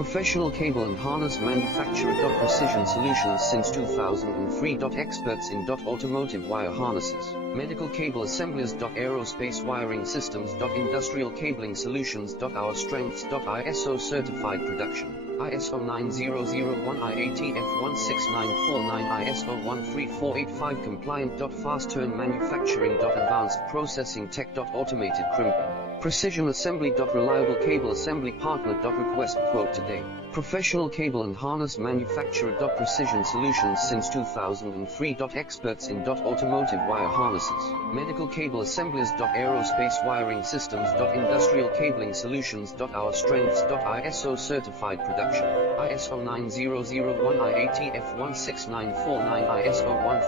Professional cable and harness manufacturer. Precision solutions since 2003. Experts in automotive wire harnesses, medical cable assemblies. Aerospace wiring systems. Industrial cabling solutions. Our strengths. ISO certified production, ISO 9001, IATF 16949, ISO 13485 compliant. Fast turn manufacturing. Advanced processing tech. Automated crimping, precision assembly. Reliable cable assembly partner. Request quote today. Professional cable and harness manufacturer. Precision solutions since 2003. Experts in automotive wire harnesses, medical cable assemblies. Aerospace wiring systems. Industrial cabling solutions. Our strengths. ISO certified production, ISO 9001, IATF 16949, ISO 13485.